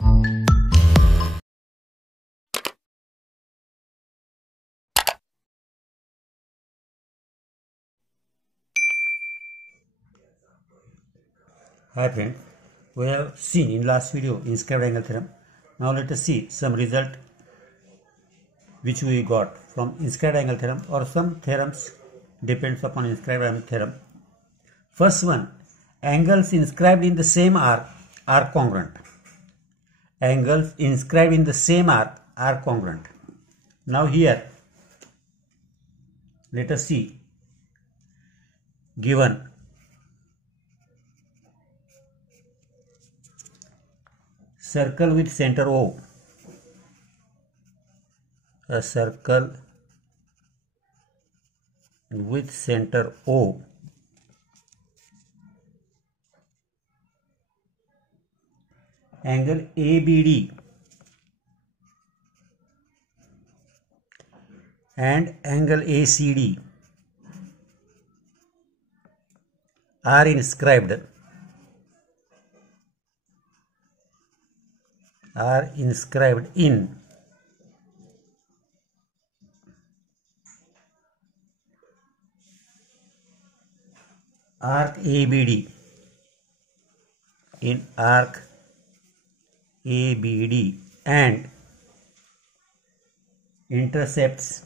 Hi friends, we have seen in last video inscribed angle theorem. Now let us see some result which we got from inscribed angle theorem, or some theorems depends upon inscribed angle theorem. First one, angles inscribed in the same arc are congruent. Angles inscribed in the same arc are congruent. Now here let us see given circle with center O, a circle with center O angle ABD and angle ACD are inscribed in arc ABD, and intercepts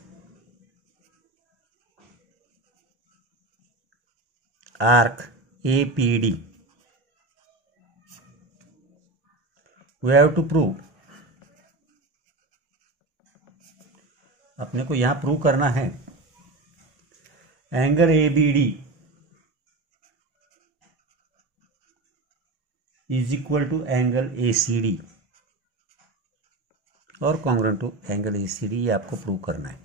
arc APD. We have to prove, अपने को यहां prove करना है angle ABD is equal to angle ACD और congruent to angle ACD, ये आपको prove करना है.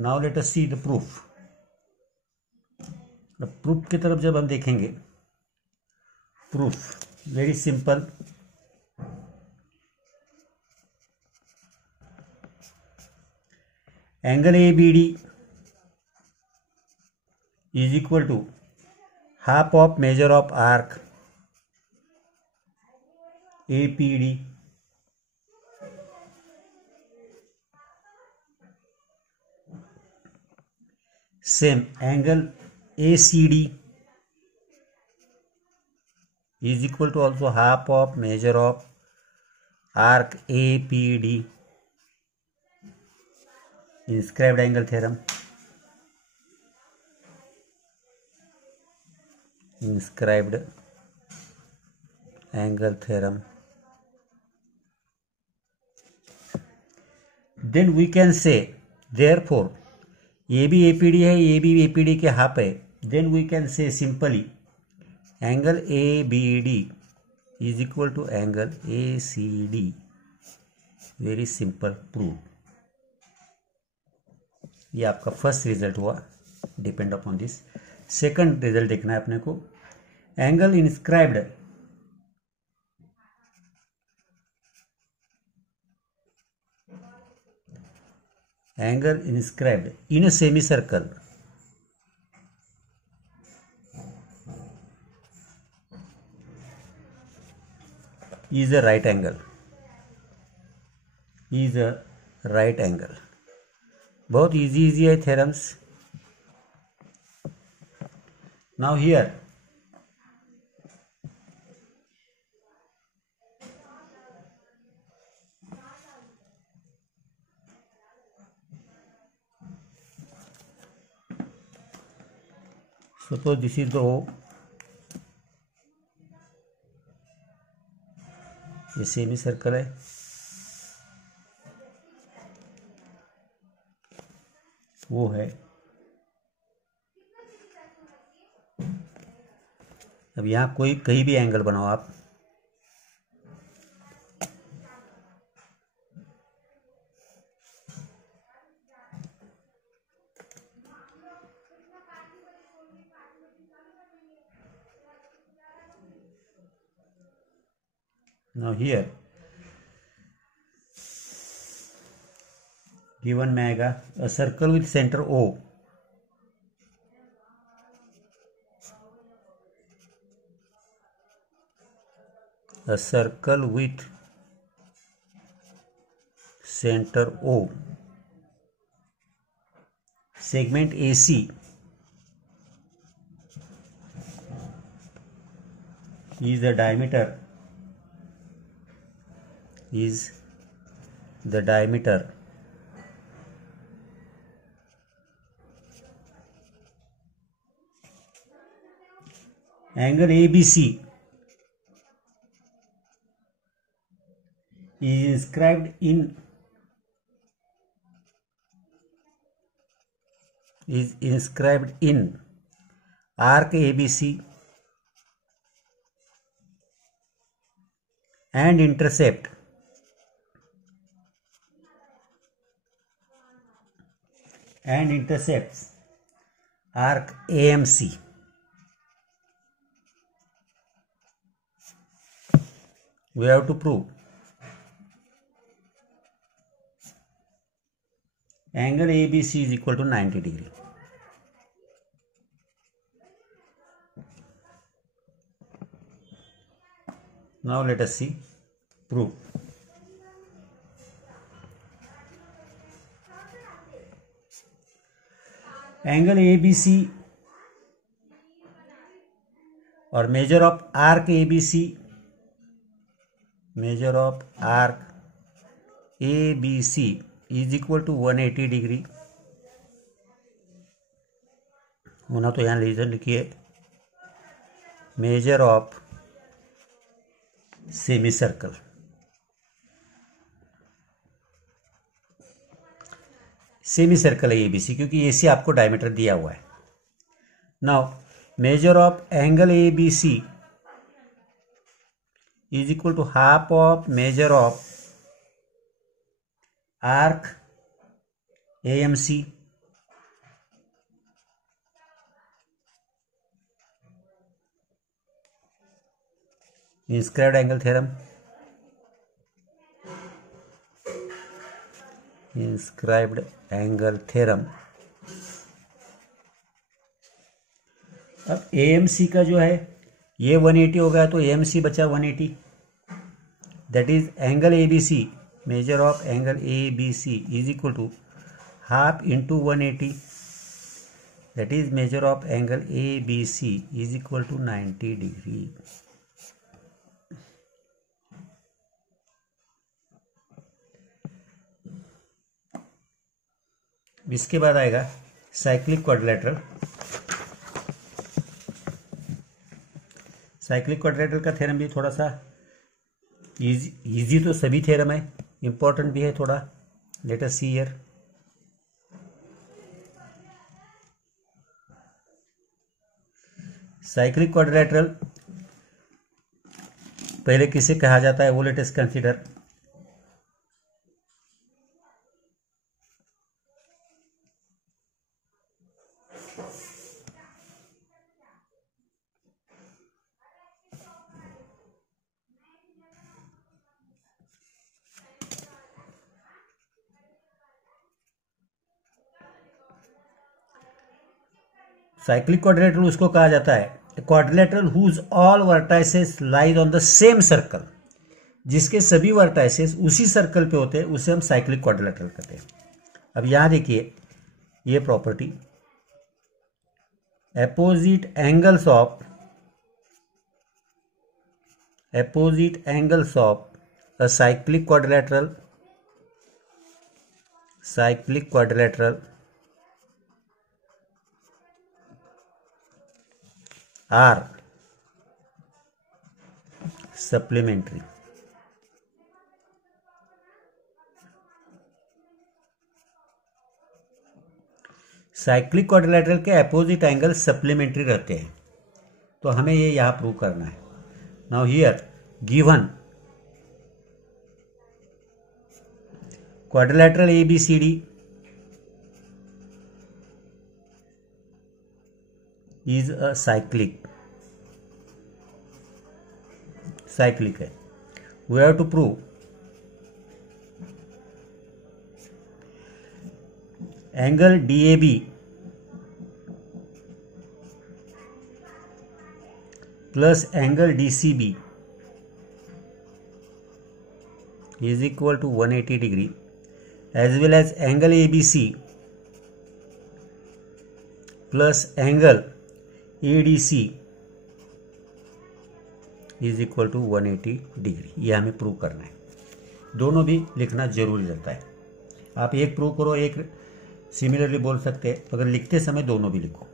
Now let us see the proof. Proof की तरफ जब हम देखेंगे, proof very simple. Angle ABD is equal to half of measure of arc APD same angle ACD is equal to also half of measure of arc APD. Inscribed angle theorem. Inscribed angle theorem. Then we can say, therefore AB APD है, AB APD के हाफ है. Then we can say simply angle ABD is equal to angle ACD. Very simple proof. ये आपका first result हुआ, depend upon this. Second result देखना है अपने को. Angle inscribed in a semi circle is a right angle. बहुत इजी है theorems. Now here suppose this is the O. ये सेमी सर्कल है. वो है. अब यहां कोई कहीं भी एंगल बनाओ आप. Now here given में आएगा a circle with center O a circle with center O. Segment AC is the diameter angle ABC is inscribed in arc ABC and intercepts arc AMC. We have to prove angle ABC is equal to 90 degree. Now let us see proof. Angle ABC or measure of arc ABC is equal to 180 degree होना, तो यहाँ reason लिखिए measure of semi circle. Semi circle है ABC, क्योंकि AC आपको diameter दिया हुआ है. Now measure of angle ABC is equal to half of measure of arc AMC inscribed angle theorem. अब एएमसी का जो है ये 180 हो गया, तो एएमसी बचा 180. That is angle ABC, measure of angle ABC is equal to half into 180. That is measure of angle ABC is equal to 90 degree. इसके बाद आएगा साइक्लिक क्वाड्रिलेटरल. साइक्लिक क्वाड्रिलेटरल का थ्योरम भी थोड़ा सा इजी तो सभी थ्योरम है, इंपॉर्टेंट भी है थोड़ा. Let us see here. Cyclic quadrilateral पहले किसे कहा जाता है वो let us consider. Cyclic quadrilateral उसको कहा जाता है quadrilateral whose all vertices lies on the same circle. जिसके सभी वर्टाइसेस उसी सर्कल पे होते हैं उसे हम साइक्लिक क्वाड्रिलेटरल कहते हैं. अब यहां देखिए ये property, opposite angles of a cyclic quadrilateral are supplementary. Cyclic quadrilateral के अपोजिट एंगल सप्लीमेंट्री रहते हैं, तो हमें ये यहां प्रूव करना है. Now here given quadrilateral ABCD is a cyclic है. We have to prove angle DAB plus angle DCB is equal to 180 degree as well as angle ABC plus angle ADC is equal to 180 डिग्री। ये हमें prove करना है। दोनों भी लिखना जरूरी रहता है। आप एक प्रूव करो, एक सिमिलरली बोल सकते हैं, अगर लिखते समय दोनों भी लिखो।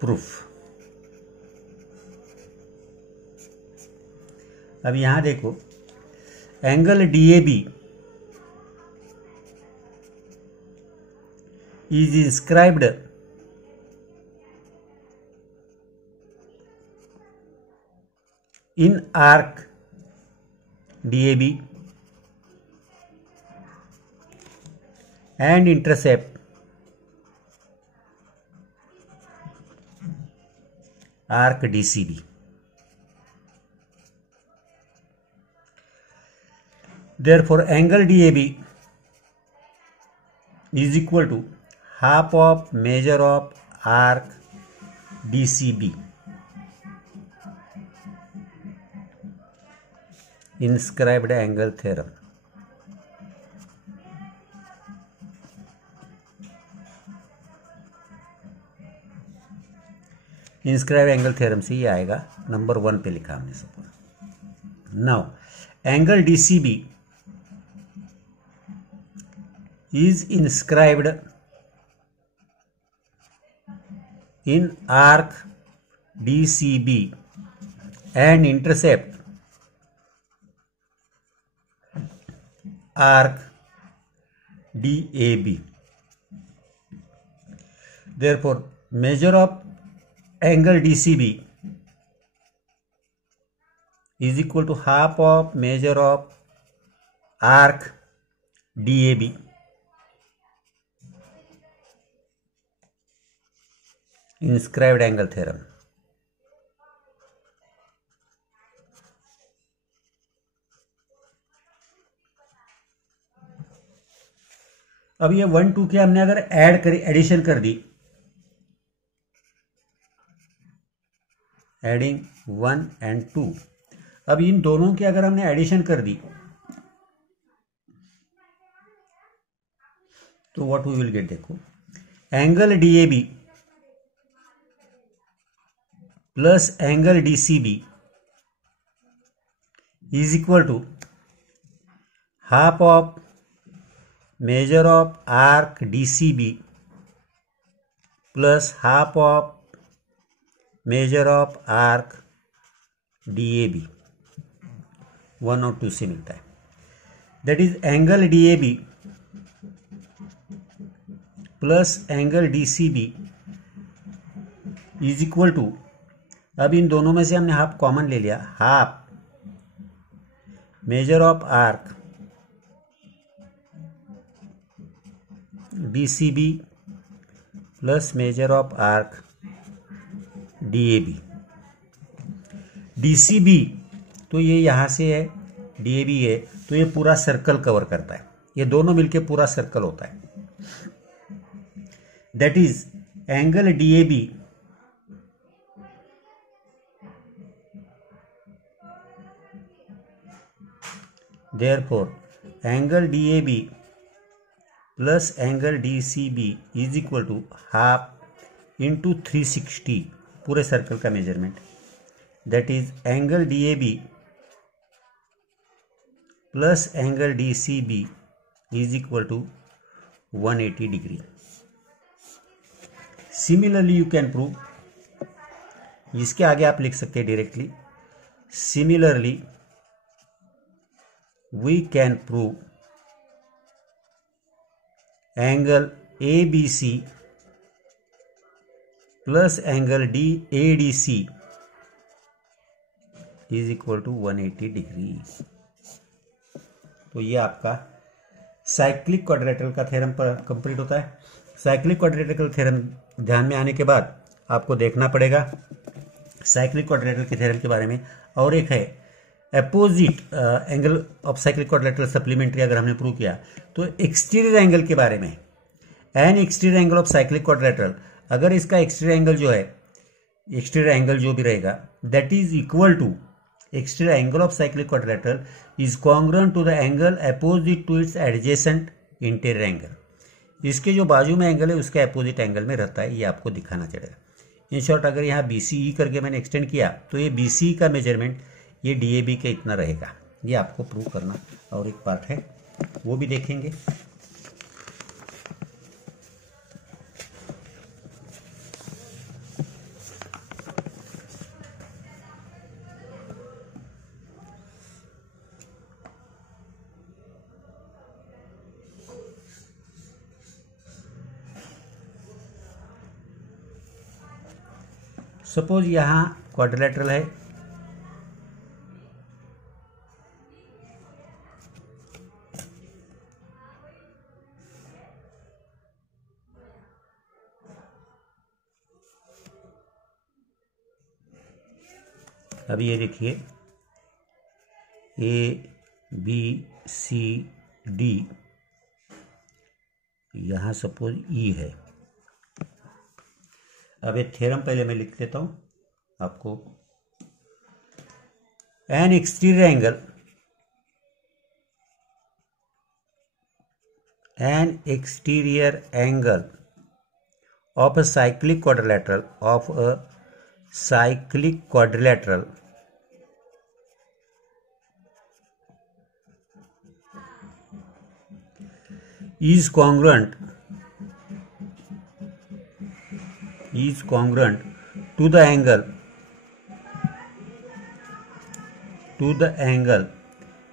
प्रूफ। अब यहां देखो, angle DAB is inscribed in arc DAB and intercept arc DCB. Therefore, angle DAB is equal to half of measure of arc DCB. Inscribed angle theorem. Inscribe angle theorem से ये आएगा, नंबर 1 पे लिखा हमने suppose. Now angle DCB is inscribed in arc DCB and intercept arc DAB. Therefore, measure of angle DCB is equal to half of measure of arc DAB. Inscribed angle theorem. अब ये 1 2 के हमने अगर ऐड करी, एडिशन कर दी, एडिंग 1 and 2, अब इन दोनों की अगर हमने एडिशन कर दी तो व्हाट वी विल गेट, देखो angle DAB plus angle DCB is equal to half of measure of arc DCB plus half of measure of arc DAB। 1 और 2 से मिलता है। That is angle DAB plus angle DCB is equal to, अब इन दोनों में से हमने हाफ कॉमन ले लिया, half major of arc DCB plus major of arc DAB। DCB तो ये यहां से है, DAB है, तो ये पूरा सर्कल कवर करता है, ये दोनों मिलके पूरा सर्कल होता है। That is angle DAB therefore angle DAB plus angle DCB is equal to half into 360, पूरे सर्कल का measurement. That is angle DAB plus angle DCB is equal to 180 degree. Similarly you can prove, इसके आगे आप लिख सकते हैं directly, similarly we can prove angle ABC plus angle ADC is equal to 180 डिग्री। तो ये आपका साइक्लिक क्वाड्रेटरल का थ्योरम पर कंप्लीट होता है। साइक्लिक क्वाड्रेटरल थ्योरम ध्यान में आने के बाद आपको देखना पड़ेगा साइक्लिक क्वाड्रेटरल के थ्योरम के बारे में, और एक है opposite angle of cyclic quadrilateral supplementary. अगर हमने प्रूव किया तो एक्सटीरियर एंगल के बारे में, N exterior angle of cyclic quadrilateral, अगर इसका एक्सटीरियर एंगल जो है, एक्सटीरियर एंगल जो भी रहेगा that is equal to exterior angle of cyclic quadrilateral is congruent to the angle opposite to its adjacent interior angle. इसके जो बाजू में एंगल है उसके अपोजिट एंगल में रहता है, ये आपको दिखाना चलेगा. इन शॉर्ट अगर यहाँ BCE करके मैंने एक्सटेंड किया तो ये BCE का मेजरमेंट ये DAB के इतना रहेगा. ये आपको प्रूव करना और एक पार्ट है वो भी देखेंगे. सपोज यहाँ क्वाड्रिलेटरल है, अब ये देखिए ABCD, यहाँ सपोज E है. अब ये थ्योरम पहले मैं लिख लेता हूं आपको. N exterior angle of a cyclic quadrilateral is congruent to the angle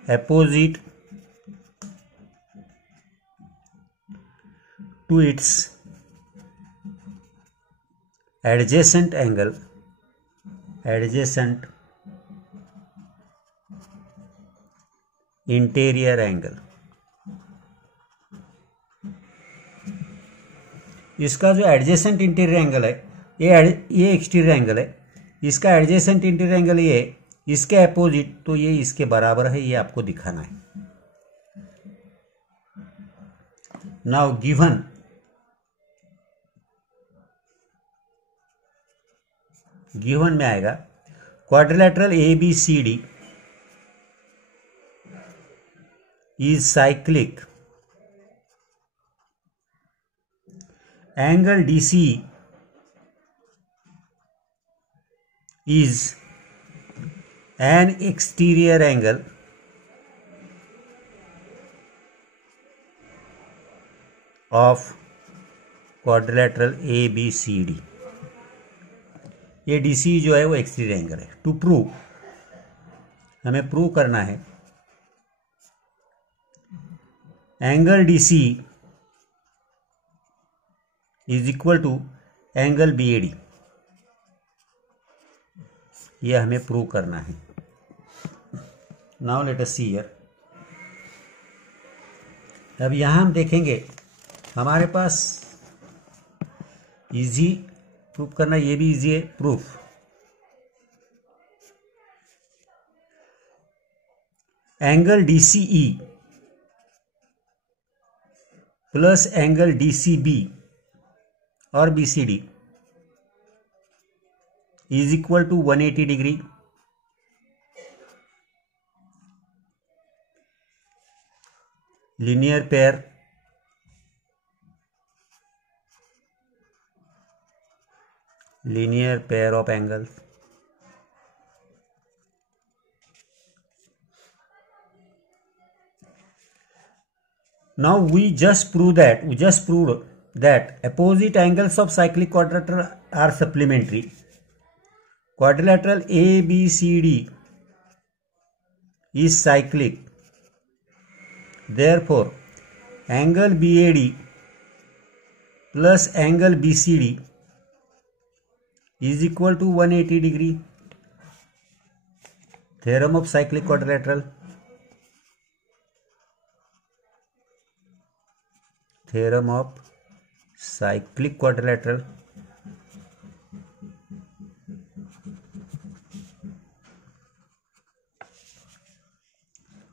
opposite to its adjacent interior angle. इसका जो एडजेसेंट इंटीरियर एंगल है ये एक्सटीरियर एंगल है, इसका एडजेसेंट इंटीरियर एंगल ये इसके अपोजिट, तो ये इसके बराबर है, ये आपको दिखाना है. नाउ गिवन में आएगा quadrilateral ABCD is cyclic, angle DCE is an exterior angle of quadrilateral ABCD. ये DCE जो है वो एक्सटीरियर एंगल है. टू प्रूव, हमें प्रूव करना है angle DCE is equal to angle BAD. यह हमें प्रूव करना है. Now let us see here. अब यहां हम देखेंगे हमारे पास इजी प्रूफ करना, ये भी इजी है proof. Angle DCE plus angle DCB और BCD is equal to 180 degree. Linear pair of angles. Now we just proved that opposite angles of cyclic quadrilateral are supplementary. Quadrilateral ABCD is cyclic. Therefore, angle BAD plus angle BCD is equal to 180 degree. Theorem of cyclic quadrilateral. Theorem of cyclic quadrilateral.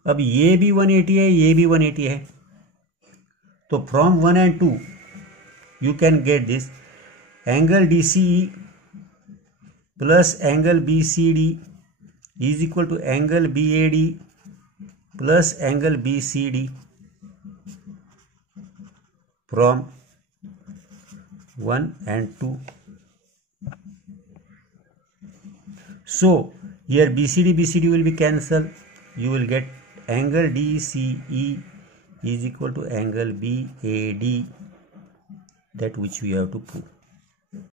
अब ये भी 180 है, ये भी 180 है, तो फ्रॉम 1 and 2 you can get this. Angle DCE plus angle BCD is equal to angle BAD plus angle BCD from 1 and 2. So here BCD will be cancelled. You will get angle DCE is equal to angle BAD, that which we have to prove.